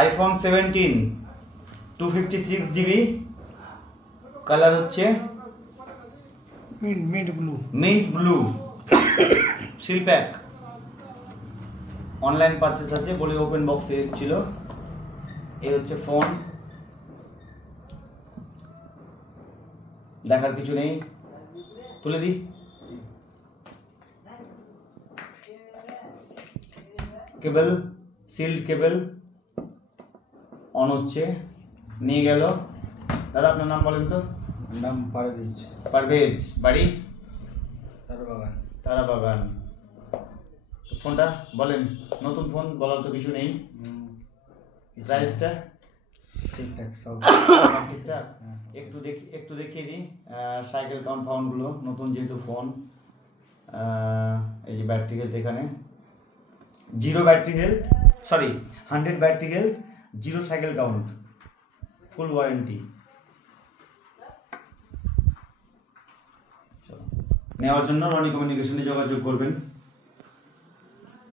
IPhone 17 256 GB, colour হচ্ছে mint blue, seal pack. Online purchase আছে বলে ওপেন বক্সে এসেছিল। এই হচ্ছে ফোন, দেখার কিছু নেই, তুলে দিই। কেবল, সিল্ড কেবল অন হচ্ছে, নিয়ে গেল। দাদা আপনার নাম বলেন তো? নাম পারভেজ। পারভেজ, বাড়ি তারাবাগান। তারাবাগান। তো ফোনটা বলেন, নতুন ফোন বলার তো কিছু নেই। প্রাইসটা ঠিকঠাক সব ঠিকঠাক। একটু দেখিয়ে দিই সাইকেল কাউন্ট ফাউন্ডগুলো, নতুন যেহেতু ফোন। এই যে ব্যাটারি হেলথ, এখানে 0 battery health, sorry 100 battery health, 0 cycle count, ফুল ওয়ারেন্টি। নেওয়ার জন্য রনি কমিউনিকেশনে যোগাযোগ করবেন।